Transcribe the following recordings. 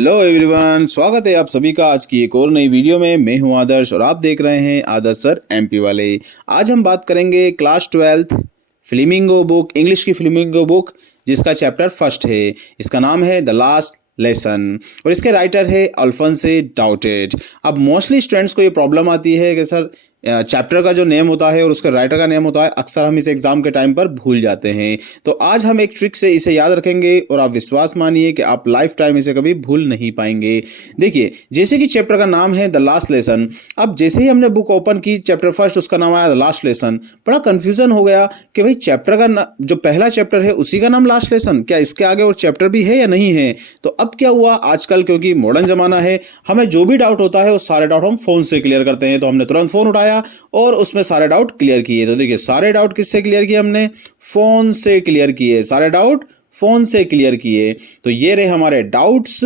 Hello everyone, स्वागत है आप सभी का आज की एक और नई वीडियो में। मैं हूं आदर्श और आप देख रहे हैं आदर्श सर एमपी वाले। आज हम बात करेंगे class 12th flamingo book, English की फ्लेमिंगो बुक, जिसका चैप्टर फर्स्ट है। इसका नाम है द लास्ट लेसन और इसके राइटर है अल्फोंसे डाउटेड। अब मोस्टली स्टूडेंट्स को ये प्रॉब्लम आती है कि सर चैप्टर का जो नेम होता है और उसका राइटर का नेम होता है, अक्सर हम इसे एग्जाम के टाइम पर भूल जाते हैं। तो आज हम एक ट्रिक से इसे याद रखेंगे और आप विश्वास मानिए कि आप लाइफ टाइम इसे कभी भूल नहीं पाएंगे। देखिए, जैसे कि चैप्टर का नाम है द लास्ट लेसन। अब जैसे ही हमने बुक ओपन की, चैप्टर फर्स्ट, उसका नाम आया द लास्ट लेसन। बड़ा कंफ्यूजन हो गया कि भाई चैप्टर का जो पहला चैप्टर है उसी का नाम लास्ट लेसन, क्या इसके आगे और चैप्टर भी है या नहीं है। तो अब क्या हुआ, आजकल क्योंकि मॉडर्न जमाना है, हमें जो भी डाउट होता है वो सारे डाउट हम फोन से क्लियर करते हैं। तो हमने तुरंत फोन उठाया और उसमें सारे डाउट क्लियर किए। तो देखिए, सारे डाउट किससे क्लियर किए हमने? फोन से क्लियर किए। सारे डाउट फोन से क्लियर किए। तो ये रहे हमारे डाउट्स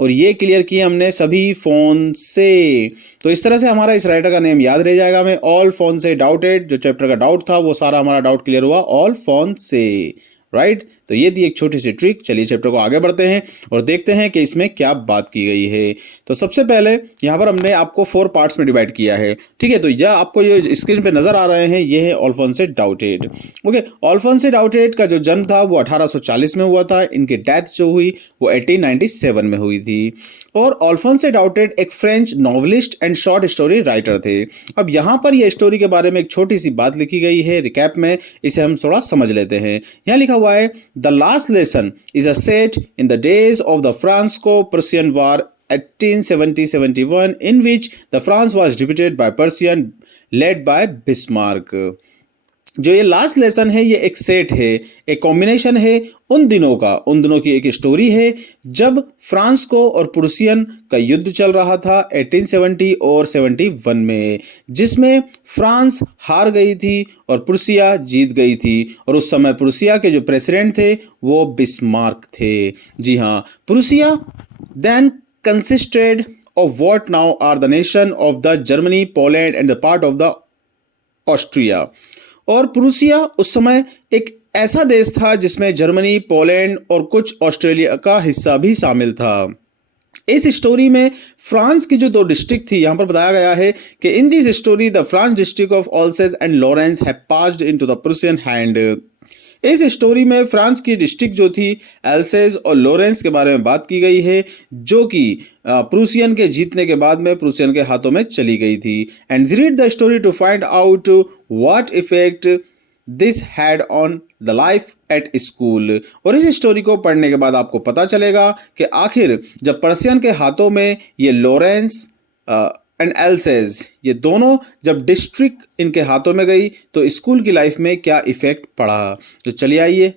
और ये क्लियर किए हमने सभी फोन से। तो इस तरह से हमारा इस राइटर का नेम याद रह जाएगा हमें, ऑल फोन से डाउटेड। जो चैप्टर का डाउट था वो सारा हमारा डाउट क्लियर हुआ ऑल फोन से, राइट। तो ये थी एक छोटी सी ट्रिक। चलिए चैप्टर को आगे बढ़ते हैं और देखते हैं कि इसमें क्या बात की गई है। तो सबसे पहले यहाँ पर हमने आपको 4 पार्ट्स में डिवाइड किया है, ठीक है। तो यह आपको जो स्क्रीन पे नजर आ रहे हैं ये है अल्फोंसे डाउटेड। ओके, अल्फोंसे डाउटेड का जो जन्म था वो 1840 में हुआ था। इनकी डेथ जो हुई वो 1897 में हुई थी। और अल्फोंसे डाउटेड एक French novelist and short story writer थे। अब यहाँ पर यह स्टोरी के बारे में एक छोटी सी बात लिखी गई है रिकैप में, इसे हम थोड़ा समझ लेते हैं। यहाँ लिखा हुआ है, The last lesson is a set in the days of the Franco-Prussian War 1870-71, in which the France was defeated by Prussian led by Bismarck. जो ये लास्ट लेसन है ये एक सेट है, एक कॉम्बिनेशन है उन दिनों की एक स्टोरी है जब फ्रांस को और प्रुसियन का युद्ध चल रहा था 1870 और 71 में, जिसमें फ्रांस हार गई थी और प्रुसिया जीत गई थी। और उस समय प्रुसिया के जो प्रेसिडेंट थे वो बिस्मार्क थे। जी हाँ, Prussia then consisted of what now are the nation of the Germany, Poland and the part of the Austria. और प्रूसिया उस समय एक ऐसा देश था जिसमें जर्मनी, पोलैंड और कुछ ऑस्ट्रेलिया का हिस्सा भी शामिल था। इस स्टोरी में फ्रांस की जो 2 डिस्ट्रिक्ट थी, यहां पर बताया गया है कि in this story the France district of Alsace and Lorraine have passed into the Prussian hand. इस स्टोरी में फ्रांस की डिस्ट्रिक्ट जो थी एल्सेस और लॉरेंस के बारे में बात की गई है, जो कि प्रूसियन के जीतने के बाद में प्रूसियन के हाथों में चली गई थी। And read the story to find out what effect this had on the life at school. और इस स्टोरी को पढ़ने के बाद आपको पता चलेगा कि आखिर जब पर्सियन के हाथों में ये लॉरेंस एंड एल्सेस, ये दोनों जब डिस्ट्रिक्ट इनके हाथों में गई तो स्कूल की लाइफ में क्या इफेक्ट पड़ा। तो चलिए आइए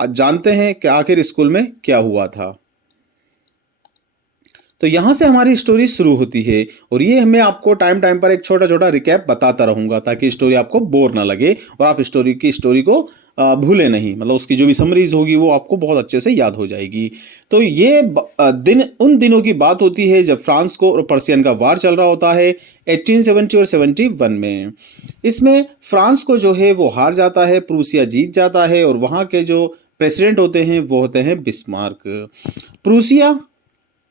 आज जानते हैं कि आखिर स्कूल में क्या हुआ था। तो यहां से हमारी स्टोरी शुरू होती है और ये मैं आपको टाइम टाइम पर एक छोटा छोटा रिकैप बताता रहूंगा ताकि स्टोरी आपको बोर ना लगे और आप स्टोरी को भूले नहीं। मतलब उसकी जो भी समरीज होगी वो आपको बहुत अच्छे से याद हो जाएगी। तो ये उन दिनों की बात होती है जब फ्रांस को और पर्सियन का वार चल रहा होता है 1870 और 71 में। इसमें फ्रांस को जो है वो हार जाता है, प्रूसिया जीत जाता है और वहां के जो प्रेसिडेंट होते हैं वो होते हैं बिस्मार्क। प्रूसिया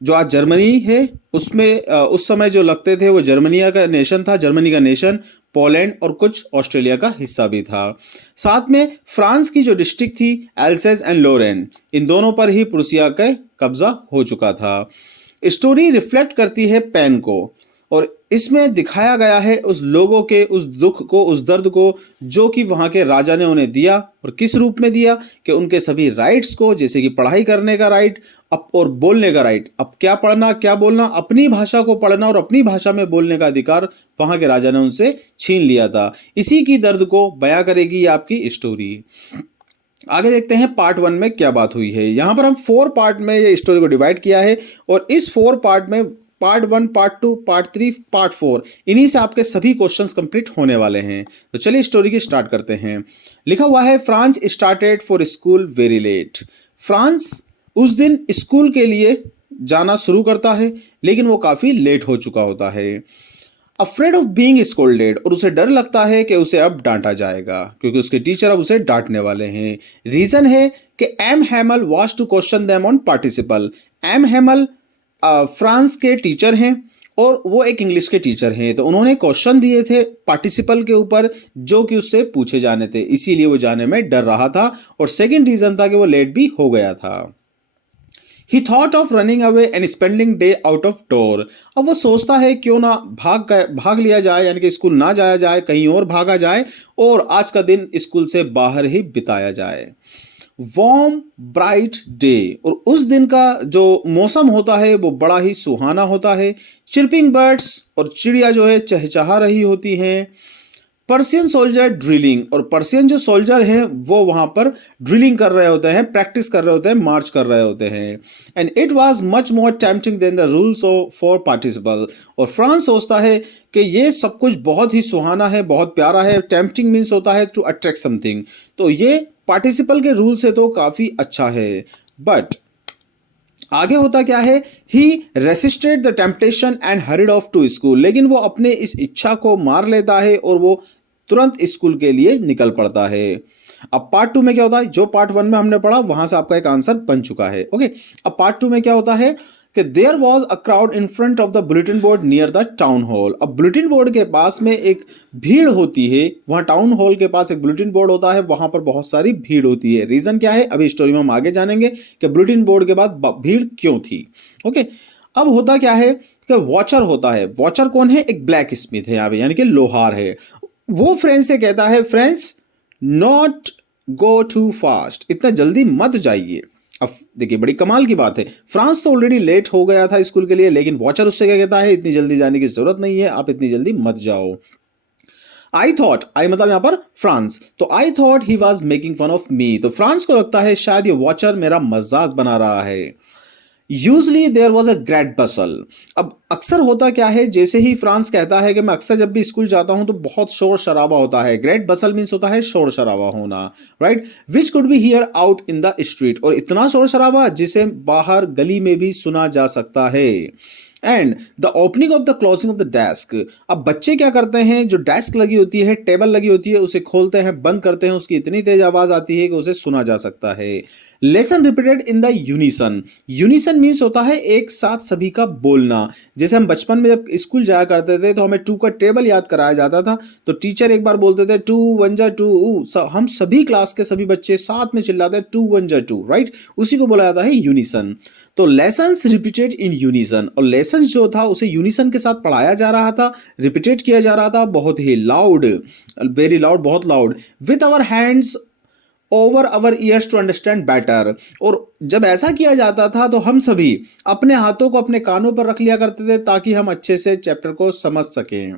जो आज जर्मनी है उसमें उस समय जो लगते थे वो जर्मनी का नेशन, पोलैंड और कुछ ऑस्ट्रेलिया का हिस्सा भी था। साथ में फ्रांस की जो डिस्ट्रिक्ट थी एल्सेस एंड लॉरेन, इन दोनों पर ही प्रूसिया का कब्जा हो चुका था। स्टोरी रिफ्लेक्ट करती है पेन को और इसमें दिखाया गया है उस लोगों के उस दुख को, उस दर्द को जो कि वहां के राजा ने उन्हें दिया। और किस रूप में दिया कि उनके सभी राइट्स को, जैसे कि पढ़ाई करने का राइट और बोलने का राइट, अब क्या पढ़ना क्या बोलना, अपनी भाषा को पढ़ना और अपनी भाषा में बोलने का अधिकार वहां के राजा ने उनसे छीन लिया था। इसी की दर्द को बयां करेगी ये आपकी स्टोरी। आगे देखते हैं पार्ट 1 में क्या बात हुई है। यहां पर हम 4 पार्ट में ये स्टोरी को डिवाइड किया है और इस 4 पार्ट में पार्ट 1, पार्ट 2, पार्ट 3, पार्ट 4, इन्हीं से आपके सभी क्वेश्चंस कंप्लीट होने वाले हैं। तो चलिए स्टोरी की स्टार्ट करते हैं। लिखा हुआ है, Franz started for school very late. Franz उस दिन स्कूल के लिए जाना शुरू करता है लेकिन वो काफी लेट हो चुका होता है। अफ्रेड ऑफ बीइंग स्कोल्डेड, और उसे डर लगता है कि उसे अब डांटा जाएगा क्योंकि उसके टीचर अब उसे डांटने वाले हैं। रीजन है कि M Hamel was to question them on participle. M Hamel Franz के टीचर हैं और वो एक इंग्लिश के टीचर हैं, तो उन्होंने क्वेश्चन दिए थे पार्टिसिपल के ऊपर जो कि उससे पूछे जाने थे, इसीलिए वो जाने में डर रहा था। और सेकंड रीजन था कि वो लेट भी हो गया था। ही thought of running away and spending day out of door. अब वो सोचता है क्यों ना भाग लिया जाए, यानी कि स्कूल ना जाया जाए, कहीं और भागा जाए और आज का दिन स्कूल से बाहर ही बिताया जाए। वार्म ब्राइट डे, और उस दिन का जो मौसम होता है वो बड़ा ही सुहाना होता है। चिरपिंग बर्ड्स, और चिड़िया जो है चहचहा रही होती हैं। पर्शियन सोल्जर ड्रिलिंग, और पर्शियन जो सोल्जर हैं वो वहां पर ड्रिलिंग कर रहे होते हैं, प्रैक्टिस कर रहे होते हैं, मार्च कर रहे होते हैं। And it was much more tempting than the rules for participle. और फ्रांस सोचता है कि ये सब कुछ बहुत ही सुहाना है, बहुत प्यारा है। टेम्पटिंग मीन्स होता है टू अट्रैक्ट समथिंग, तो ये पार्टिसिपल के रूल से तो काफी अच्छा है। बट आगे होता क्या है, he resisted the temptation and hurried off to school, लेकिन वो अपने इस इच्छा को मार लेता है और वो तुरंत स्कूल के लिए निकल पड़ता है। अब पार्ट 2 में क्या होता है, जो पार्ट 1 में हमने पढ़ा वहां से आपका एक आंसर बन चुका है। ओके, अब पार्ट 2 में क्या होता है कि there was a crowd in front of the bulletin board near the town hall. अब बुलेटिन बोर्ड के पास में एक भीड़ होती है, वहां टाउन हॉल के पास एक बुलेटिन बोर्ड होता है, वहां पर बहुत सारी भीड़ होती है। रीजन क्या है अभी स्टोरी में हम आगे जानेंगे कि बुलेटिन बोर्ड के बाद भीड़ क्यों थी। ओके, अब होता क्या है कि वॉचर होता है। वॉचर कौन है, एक ब्लैक स्मिथ है यहाँ पे, यानी कि लोहार है। वो फ्रेंड्स से कहता है, friends not go too fast, इतना जल्दी मत जाइए। अब देखिए बड़ी कमाल की बात है, फ्रांस तो ऑलरेडी लेट हो गया था स्कूल के लिए, लेकिन वॉचर उससे क्या कहता है, इतनी जल्दी जाने की जरूरत नहीं है, आप इतनी जल्दी मत जाओ। आई थॉट, आई मतलब यहां पर फ्रांस, तो I thought he was making fun of me, तो फ्रांस को लगता है शायद ये वॉचर मेरा मजाक बना रहा है। Usually there was a great bustle. अब अक्सर होता क्या है, जैसे ही फ्रांस कहता है कि मैं अक्सर जब भी स्कूल जाता हूं तो बहुत शोर शराबा होता है। ग्रेट बसल मीन्स होता है शोर शराबा होना, right, which could be here out in the street, और इतना शोर शराबा जिसे बाहर गली में भी सुना जा सकता है। And the opening of the closing of the desk, अब बच्चे क्या करते हैं, जो डेस्क लगी होती है, टेबल लगी होती है, उसे खोलते हैं, बंद करते हैं, उसकी इतनी तेज आवाज आती है कि उसे सुना जा सकता है। Lesson repeated in the unison, unison means होता है एक साथ सभी का बोलना। जैसे हम बचपन में जब स्कूल जाया करते थे तो हमें 2 का टेबल याद कराया जाता था, तो टीचर एक बार बोलते थे 2 1 जा 2, हम सभी क्लास के सभी बच्चे साथ में चिल्लाते 2 1 जा 2, राइट, उसी को बोला जाता है यूनिसन। तो लेसन्स रिपीटेड इन यूनिसन, और लेसन जो था उसे यूनिसन के साथ पढ़ाया जा रहा था, रिपीटेड किया जा रहा था, बहुत ही लाउड, वेरी लाउड, बहुत loud, with our hands over our ears to understand better. और जब ऐसा किया जाता था तो हम सभी अपने हाथों को अपने कानों पर रख लिया करते थे ताकि हम अच्छे से चैप्टर को समझ सकें।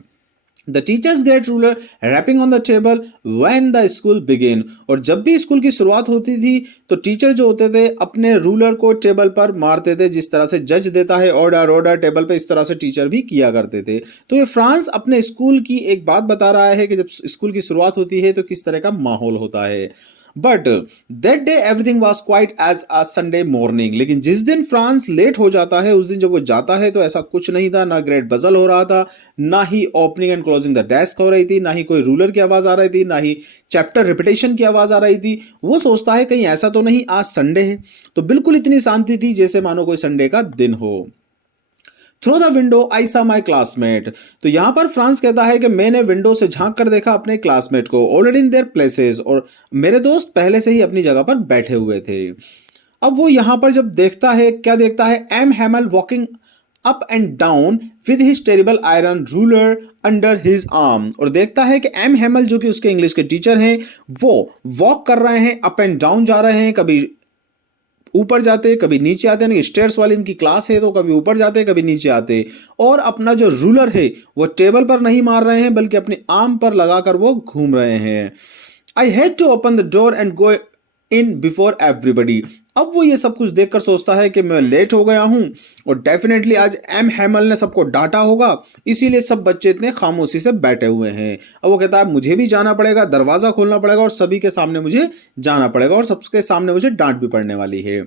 The teachers get ruler rapping on the table when the school begin, और जब भी स्कूल की शुरुआत होती थी तो टीचर जो होते थे अपने रूलर को टेबल पर मारते थे, जिस तरह से जज देता है ऑर्डर ऑर्डर टेबल पे, इस तरह से टीचर भी किया करते थे। तो ये फ्रांस अपने स्कूल की एक बात बता रहा है कि जब स्कूल की शुरुआत होती है तो किस तरह का माहौल होता है। But that day everything was quite as a Sunday morning, लेकिन जिस दिन फ्रांस लेट हो जाता है उस दिन जब वो जाता है तो ऐसा कुछ नहीं था, ना ग्रेट बजल हो रहा था, ना ही opening and closing the desk हो रही थी, ना ही कोई रूलर की आवाज आ रही थी, ना ही चैप्टर रिपीटेशन की आवाज आ रही थी। वो सोचता है कहीं ऐसा तो नहीं आज संडे है, तो बिल्कुल इतनी शांति थी जैसे मानो कोई संडे का दिन हो। थ्रू द विंडो आई सा माई क्लासमेट, तो यहां पर फ्रांस कहता है कि मैंने विंडो से झांक कर देखा अपने क्लासमेट को, ऑलरेडी इन देयर प्लेसेस, और मेरे दोस्त पहले से ही अपनी जगह पर बैठे हुए थे। अब वो यहां पर जब देखता है, क्या देखता है, M Hamel walking up and down with his terrible iron ruler under his arm, और देखता है कि एम हैमल जो कि उसके इंग्लिश के टीचर हैं वो वॉक कर रहे हैं, अप एंड डाउन जा रहे हैं, कभी ऊपर जाते कभी नीचे आते, यानी स्टेयर्स वाली इनकी क्लास है तो कभी ऊपर जाते कभी नीचे आते, और अपना जो रूलर है वो टेबल पर नहीं मार रहे हैं बल्कि अपने आर्म पर लगाकर वो घूम रहे हैं। I had to open the door and go in before everybody, अब वो ये सब कुछ देखकर सोचता है कि मैं लेट हो गया हूं और डेफिनेटली आज एम हैमल ने सबको डांटा होगा, इसीलिए सब बच्चे इतने खामोशी से बैठे हुए हैं। अब वो कहता है मुझे भी जाना पड़ेगा, दरवाजा खोलना पड़ेगा और सभी के सामने मुझे जाना पड़ेगा और सबके सामने मुझे डांट भी पड़ने वाली है।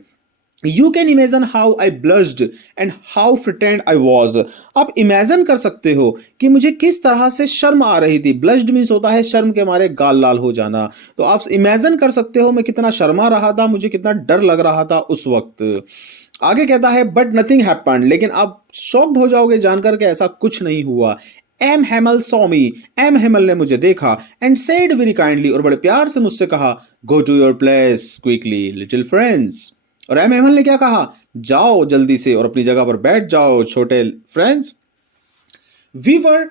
You can imagine how I blushed and how frightened I was, आप इमेजिन कर सकते हो कि मुझे किस तरह से शर्म आ रही थी। ब्लश्ड मीन्स होता है शर्म के मारे गाल लाल हो जाना, तो आप इमेजिन कर सकते हो मैं कितना शर्मा रहा था, मुझे कितना डर लग रहा था उस वक्त। आगे कहता है बट नथिंग हैपेंड, लेकिन आप शॉक्ड हो जाओगे जानकर के ऐसा कुछ नहीं हुआ। M Hemal saw me, M Hamel ने मुझे देखा, एंड सेड वेरी काइंडली, और बड़े प्यार से मुझसे कहा, go to your place quickly little friends. और एम हेमल ने क्या कहा, जाओ जल्दी से और अपनी जगह पर बैठ जाओ छोटे friends. We were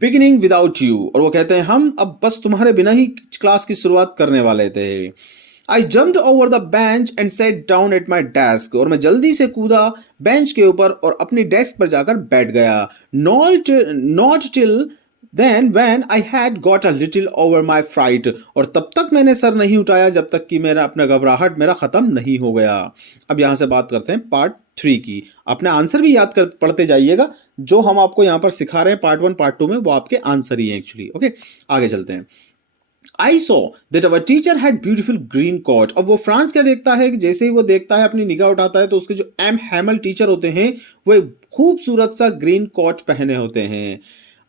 beginning without you, और वो कहते हैं हम अब बस तुम्हारे बिना ही क्लास की शुरुआत करने वाले थे। आई jumped over the bench and set down at my desk, और मैं जल्दी से कूदा बेंच के ऊपर और अपनी डेस्क पर जाकर बैठ गया। Not till then when I had got a little over my fright, और तब तक मैंने सर नहीं उठाया जब तक कि मेरा अपना घबराहट मेरा खत्म नहीं हो गया। अब यहां से बात करते हैं पार्ट 3 की। अपने आंसर भी याद कर पढ़ते जाइएगा, जो हम आपको यहां पर सिखा रहे हैं पार्ट 1 पार्ट 2 में, वो आपके आंसर ही है एक्चुअली। ओके, आगे चलते हैं। I saw that our teacher had beautiful green coat. अब वो फ्रांस क्या देखता है कि जैसे ही वो देखता है, अपनी निगाह उठाता है, तो उसके जो एम हैमल टीचर होते हैं वो एक खूबसूरत सा ग्रीन कोट पहने होते हैं।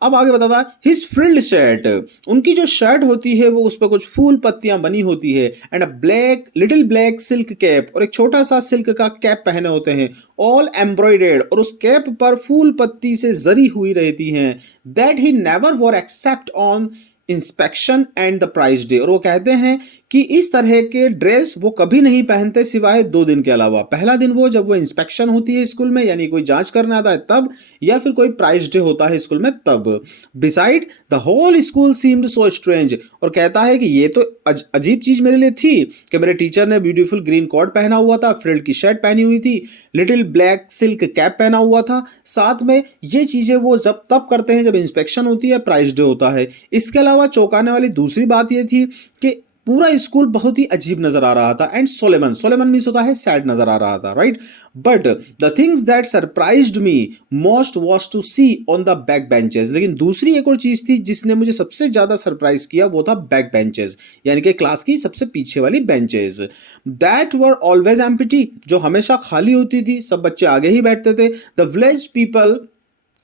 अब आगे बताता है हिज फ्रिल्ड शर्ट, उनकी जो शर्ट होती है वो उस पर कुछ फूल पत्तियां बनी होती है, and a black little black silk cap, और एक छोटा सा सिल्क का कैप पहने होते हैं, ऑल एम्ब्रॉयडर्ड, और उस कैप पर फूल पत्ती से जरी हुई रहती हैं, that he never wore except on inspection and the prize day. और वो कहते हैं कि इस तरह के ड्रेस वो कभी नहीं पहनते सिवाय 2 दिन के अलावा। पहला दिन वो जब वो इंस्पेक्शन होती है स्कूल में, यानी कोई जांच करने आता है तब, या फिर कोई प्राइज डे होता है स्कूल में तब। Beside the whole school seemed so strange, और कहता है कि ये तो अजीब चीज मेरे लिए थी कि मेरे टीचर ने ब्यूटीफुल ग्रीन कोट पहना हुआ था, फ्रिल्ड की शर्ट पहनी हुई थी, लिटिल ब्लैक सिल्क कैप पहना हुआ था, साथ में ये चीजें वो जब तब करते हैं जब इंस्पेक्शन होती है, प्राइज डे होता है। इसके अलावा चौंकाने वाली दूसरी बात यह थी कि पूरा स्कूल बहुत ही अजीब नजर आ रहा था, एंड सोलेमन, सोलेमन मीन्स होता है सैड, नजर आ रहा था, right. But the things that surprised me most was to see on the back benches, लेकिन दूसरी एक और चीज थी जिसने मुझे सबसे ज्यादा सरप्राइज किया, वो था बैक बेंचेस, यानी कि क्लास की सबसे पीछे वाली benches, that were always empty, जो हमेशा खाली होती थी, सब बच्चे आगे ही बैठते थे। The village people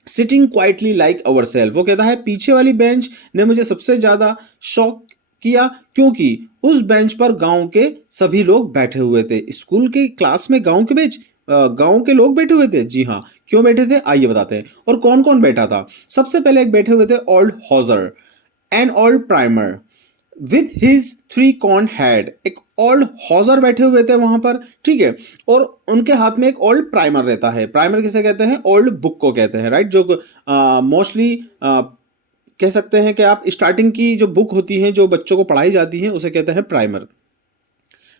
sitting quietly like our self, वो कहता है पीछे वाली बेंच ने मुझे सबसे ज्यादा शॉक किया, क्योंकि उस बेंच पर गांव के सभी लोग बैठे हुए थे। स्कूल के क्लास में गांव के लोग बैठे हुए थे। जी हाँ, क्यों बैठे थे आइए बताते हैं। और कौन कौन बैठा था? सबसे पहले एक बैठे हुए थे old Hauser, an old primer with his 3 corn head, एक ओल्ड हॉजर बैठे हुए थे वहां पर, ठीक है, और उनके हाथ में एक ओल्ड प्राइमर रहता है। प्राइमर किसे कहते हैं? ओल्ड बुक को कहते हैं, राइट, जो मोस्टली कह सकते हैं कि आप स्टार्टिंग की जो बुक होती है जो बच्चों को पढ़ाई जाती है उसे कहते हैं primer.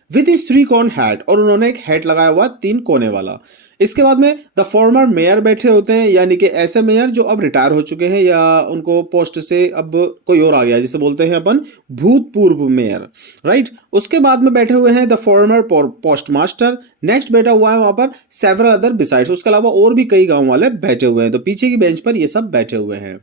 With is 3 corn hat, और उन्होंने एक हैट लगाया हुआ 3 कोने वाला। इसके बाद में द फॉर्मर मेयर बैठे होते हैं, यानी कि ऐसे मेयर जो अब रिटायर हो चुके हैं या उनको पोस्ट से अब कोई और आ गया, जिसे बोलते हैं अपन भूतपूर्व मेयर, राइट। उसके बाद में बैठे हुए हैं the former post master. Next बैठा हुआ है वहां पर सेवरल अदर बिसाइड्स, उसके अलावा और भी कई गांव वाले बैठे हुए हैं। तो पीछे की बेंच पर ये सब बैठे हुए हैं।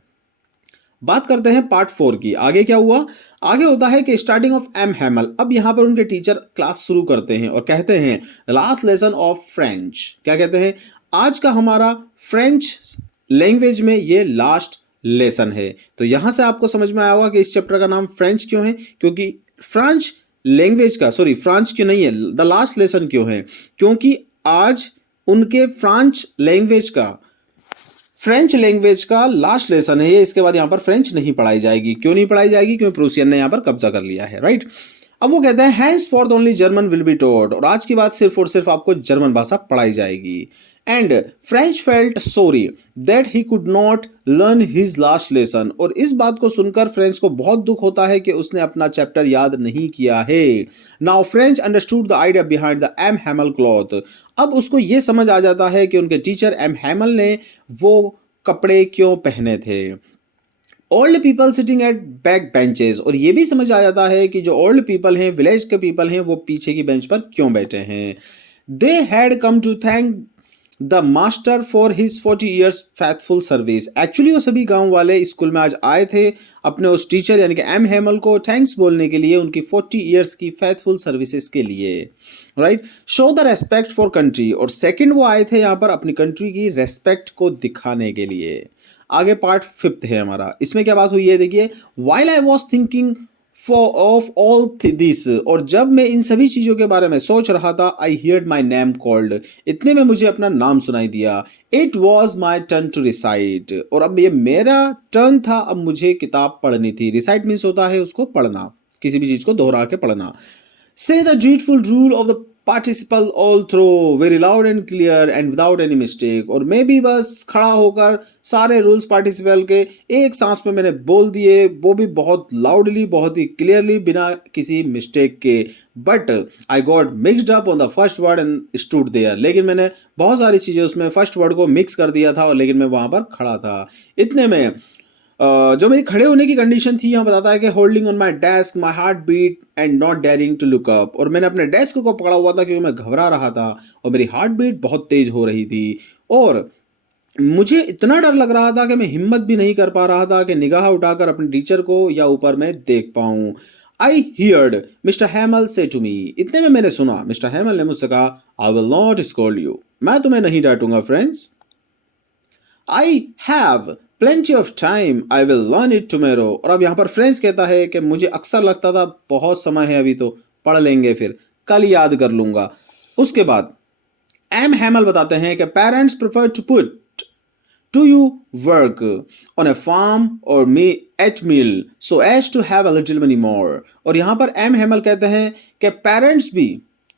बात करते हैं पार्ट 4 की। आगे क्या हुआ? आगे होता है कि स्टार्टिंग ऑफ एम हैमल। अब यहां पर उनके टीचर क्लास शुरू करते हैं और कहते हैं लास्ट लेसन ऑफ फ्रेंच। क्या कहते हैं? आज का हमारा फ्रेंच लैंग्वेज में ये लास्ट लेसन है। तो यहां से आपको समझ में आया होगा कि इस चैप्टर का नाम फ्रेंच क्यों है, क्योंकि फ्रेंच लैंग्वेज का, सॉरी फ्रांच क्यों नहीं है, द लास्ट लेसन क्यों है, क्योंकि आज उनके फ्रेंच लैंग्वेज का लास्ट लेसन है ये। इसके बाद यहां पर फ्रेंच नहीं पढ़ाई जाएगी। क्यों नहीं पढ़ाई जाएगी? क्योंकि प्रूसियन ने यहां पर कब्जा कर लिया है, राइट। अब वो कहते हैं hence for only German will be taught, और आज की बात सिर्फ और सिर्फ आपको जर्मन भाषा पढ़ाई जाएगी। And French felt sorry that he could not learn his last lesson, और इस बात को सुनकर फ्रेंच को बहुत दुख होता है कि उसने अपना चैप्टर याद नहीं किया है। Now French understood the idea behind the M Hamel cloth. अब उसको यह समझ आ जाता है कि उनके टीचर एम हैमल ने वो कपड़े क्यों पहने थे। Old people sitting at back benches, और ये भी समझ आ जाता है कि जो ओल्ड पीपल हैं, विलेज के पीपल हैं, वो पीछे की बेंच पर क्यों बैठे हैं। They had come to thank the master for his 40 years faithful service. Actually वो सभी गांव वाले स्कूल में आज आए थे अपने उस टीचर यानी कि एम हैमल को थैंक्स बोलने के लिए, उनकी 40 ईयर्स की फैथफुल सर्विसेज के लिए, right. Show the respect for country, और सेकंड वो आए थे यहाँ पर अपनी कंट्री की रेस्पेक्ट को दिखाने के लिए। आगे पार्ट 5 है हमारा। इसमें क्या बात हुई है देखिए। While I was thinking for of all this, और जब मैं इन सभी चीजों के बारे में सोच रहा था, I heard my name called, इतने में मुझे अपना नाम सुनाई दिया। It was my turn to recite, और अब ये मेरा टर्न था, अब मुझे किताब पढ़नी थी। रिसाइट मीन्स होता है उसको पढ़ना, किसी भी चीज को दोहरा के पढ़ना। Say the dreadful rule of the participle all through very loud and clear and without any mistake, और मैं भी बस खड़ा होकर सारे रूल्स पार्टिसिपल के एक सांस में मैंने बोल दिए, वो भी बहुत लाउडली, बहुत ही क्लियरली, बिना किसी मिस्टेक के। But I got mixed up on the first word and stood there, लेकिन मैंने बहुत सारी चीजें उसमें फर्स्ट वर्ड को मिक्स कर दिया था, और लेकिन मैं वहां पर खड़ा था। इतने में जो मेरी खड़े होने की कंडीशन थी, यहाँ बताता है कि holding on my desk my heart beat and not daring to look up, और मैंने अपने डेस्क को पकड़ा हुआ था क्योंकि मैं घबरा रहा था और मेरी हार्ट बीट बहुत तेज हो रही थी, और मुझे इतना डर लग रहा था कि मैं हिम्मत भी नहीं कर पा रहा था कि निगाह उठाकर अपने टीचर को या ऊपर मैं देख पाऊं। आई हियर्ड मिस्टर हैमल से टू मी, इतने में मैंने सुना मिस्टर हैमल ने मुझसे कहा, I will not scold you, मैं तुम्हें नहीं डांटूंगा friends. I have plenty of time, I will learn it tomorrow, और अब यहाँ पर फ्रेंच कहता है कि मुझे अक्सर लगता था बहुत समय है अभी, तो पढ़ लेंगे, फिर कल याद कर लूंगा। उसके बाद एम हैमल बताते हैं कि parents prefer to put to you work on a farm और me at mill so as to have a little money more, और यहाँ पर एम हैमल कहते हैं कि पेरेंट्स भी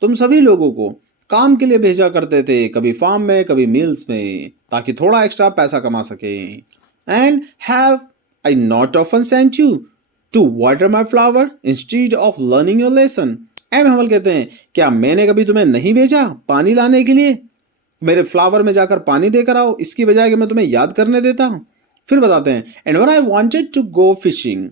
तुम सभी लोगों को काम के लिए भेजा करते थे, कभी फार्म में कभी मिल्स में, ताकि थोड़ा एक्स्ट्रा पैसा कमा सके। And have I not often sent you to water my flower instead of learning your lesson, M Hamel कहते हैं, क्या मैंने कभी तुम्हें नहीं भेजा पानी लाने के लिए, मेरे फ्लावर में जाकर पानी देकर आओ, इसकी बजाय कि मैं तुम्हें याद करने देता हूं। फिर बताते हैं, and when I wanted to go fishing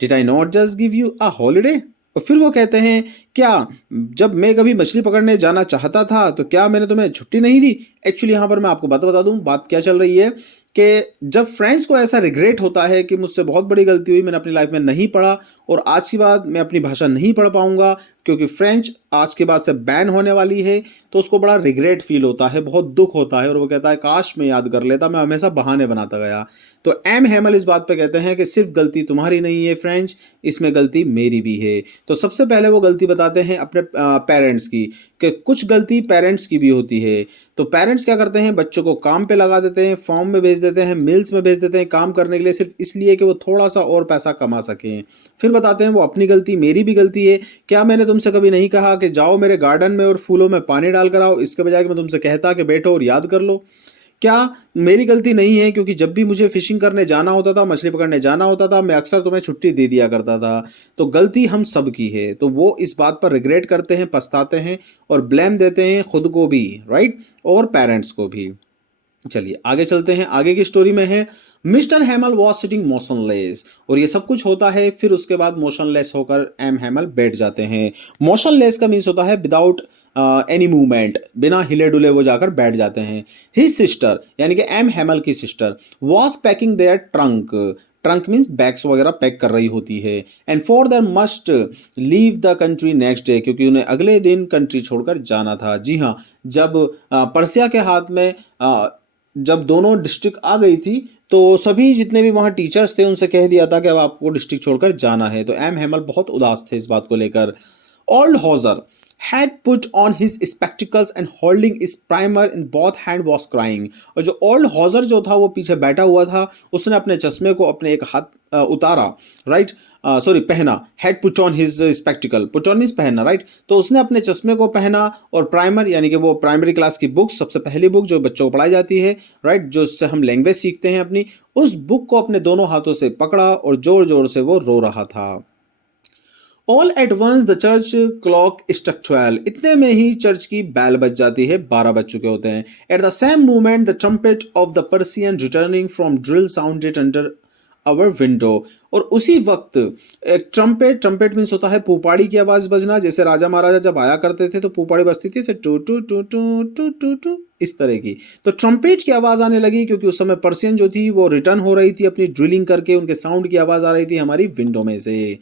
did I not just give you a holiday, और फिर वो कहते हैं, क्या जब मैं कभी मछली पकड़ने जाना चाहता था तो क्या मैंने तुम्हें छुट्टी नहीं दी। एक्चुअली यहाँ पर मैं आपको बता दूं बात क्या चल रही है, कि जब फ्रेंड्स को ऐसा रिग्रेट होता है कि मुझसे बहुत बड़ी गलती हुई, मैंने अपनी लाइफ में नहीं पढ़ा और आज के बाद मैं अपनी भाषा नहीं पढ़ पाऊंगा क्योंकि फ्रेंच आज के बाद से बैन होने वाली है, तो उसको बड़ा रिग्रेट फील होता है, बहुत दुख होता है, और वो कहता है काश मैं याद कर लेता, मैं हमेशा बहाने बनाता गया। तो एम हैमल इस बात पे कहते हैं कि सिर्फ गलती तुम्हारी नहीं है फ्रेंच, इसमें गलती मेरी भी है। तो सबसे पहले वो गलती बताते हैं अपने पेरेंट्स की, कि कुछ गलती पेरेंट्स की भी होती है। तो पेरेंट्स क्या करते हैं, बच्चों को काम पे लगा देते हैं, फॉर्म में भेज देते हैं, मिल्स में भेज देते हैं काम करने के लिए, सिर्फ इसलिए कि वो थोड़ा सा और पैसा कमा सकें। फिर बताते हैं वो अपनी गलती, मेरी भी गलती है, क्या मैंने तुमसे कभी नहीं कहा कि जाओ मेरे गार्डन में और फूलों में पानी डाल कर आओ, इसके बजाय कि मैं तुमसे कहता कि बैठो और याद कर लो। क्या मेरी गलती नहीं है, क्योंकि जब भी मुझे फिशिंग करने जाना होता था, मछली पकड़ने जाना होता था, मैं अक्सर तुम्हें छुट्टी दे दिया करता था। तो गलती हम सब की है, तो वो इस बात पर रिग्रेट करते हैं, पछताते हैं और ब्लेम देते हैं खुद को भी, राइट, और पेरेंट्स को भी। चलिए आगे चलते हैं, आगे की स्टोरी में है, मिस्टर हैमल वॉज सिटिंग मोशनलेस, और ये सब कुछ होता है, फिर उसके बाद मोशनलेस होकर एम हैमल बैठ जाते हैं। मोशनलेस का मीन्स होता है विदाउट एनी मूवमेंट, बिना हिले डुले वो जाकर बैठ जाते हैं। हिज सिस्टर यानी कि एम हैमल की sister was packing their trunk, trunk means bags वगैरह पैक कर रही होती है, and for there must leave the country next day, क्योंकि उन्हें अगले दिन कंट्री छोड़कर जाना था। जी हाँ, जब पर्सिया के हाथ में जब दोनों डिस्ट्रिक्ट आ गई थी, तो सभी जितने भी वहाँ टीचर्स थे उनसे कह दिया था कि अब आपको डिस्ट्रिक्ट छोड़कर जाना है। तो एम हैमल बहुत उदास थे इस बात को लेकर। Old Hauser had put on his spectacles and holding his primer in both hand was crying, और जो ओल्ड हॉजर जो था वो पीछे बैठा हुआ था, उसने अपने चश्मे को अपने एक हाथ उतारा, राइट, सॉरी पहना, had put on his spectacled, put on means पहनना, राइट, तो उसने अपने चश्मे को पहना और प्राइमर यानी कि वो प्राइमरी क्लास की बुक, सबसे पहली बुक जो बच्चों को पढ़ाई जाती है, राइट, जो उससे हम लैंग्वेज सीखते हैं अपनी, उस बुक को अपने दोनों हाथों से पकड़ा और जोर जोर से वो रो रहा था। All at once the church clock struck 12, इतने में ही चर्च की बैल बज जाती है, 12 बज चुके होते हैं। At the same moment the trumpet of the Persian returning from drill sounded under our window, और उसी वक्त एक ट्रम्पेट, ट्रम्पेट मीन्स होता है पुपाड़ी की आवाज बजना, जैसे राजा महाराजा जब आया करते थे तो पुपाड़ी बजती थी, ऐसे टू टू टू टू टू टू टू इस तरह की। तो ट्रम्पेट की आवाज आने लगी क्योंकि उस समय पर्सियन जो थी वो रिटर्न हो रही थी अपनी ड्रिलिंग करके, उनके साउंड की आवाज आ रही थी हमारी विंडो में से।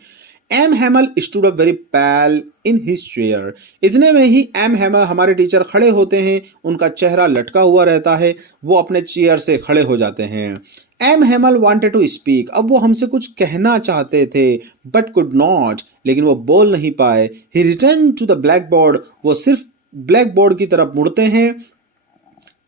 M Hamel stood up very pale in his chair. इतने में ही एम हैमल हमारे टीचर खड़े होते हैं, उनका चेहरा लटका हुआ रहता है, वो अपने चेयर से खड़े हो जाते हैं। M Hamel wanted to speak, अब वो हमसे कुछ कहना चाहते थे, बट कुड नॉट, लेकिन वो बोल नहीं पाए। He return to the blackboard, वो सिर्फ ब्लैक बोर्ड की तरफ मुड़ते हैं।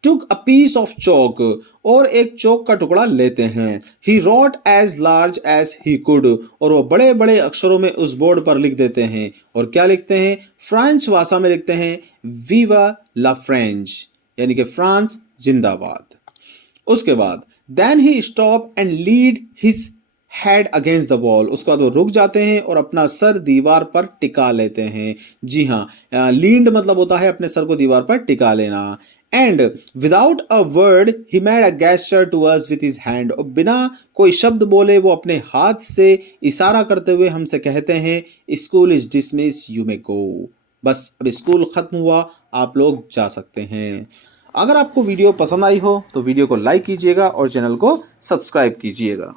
took a piece of chalk, और एक चौक का टुकड़ा लेते हैं। he wrote as large as he could, और वो बड़े बड़े अक्षरों में उस बोर्ड पर लिख देते हैं। और क्या लिखते हैं? फ्रेंच भाषा में लिखते हैं विवा ला फ्रेंच, यानी कि फ्रांस जिंदाबाद। उसके बाद then he stopped and leaned his head against the wall, उसके बाद वो रुक जाते हैं और अपना सर दीवार पर टिका लेते हैं। जी हाँ, लीन्ड मतलब होता है अपने सर को दीवार पर टिका लेना। And without a word he made a gesture to us with his hand, और बिना कोई शब्द बोले वो अपने हाथ से इशारा करते हुए हमसे कहते हैं school is dismiss, you may go. बस अब स्कूल खत्म हुआ, आप लोग जा सकते हैं। अगर आपको वीडियो पसंद आई हो तो वीडियो को लाइक कीजिएगा और चैनल को सब्सक्राइब कीजिएगा।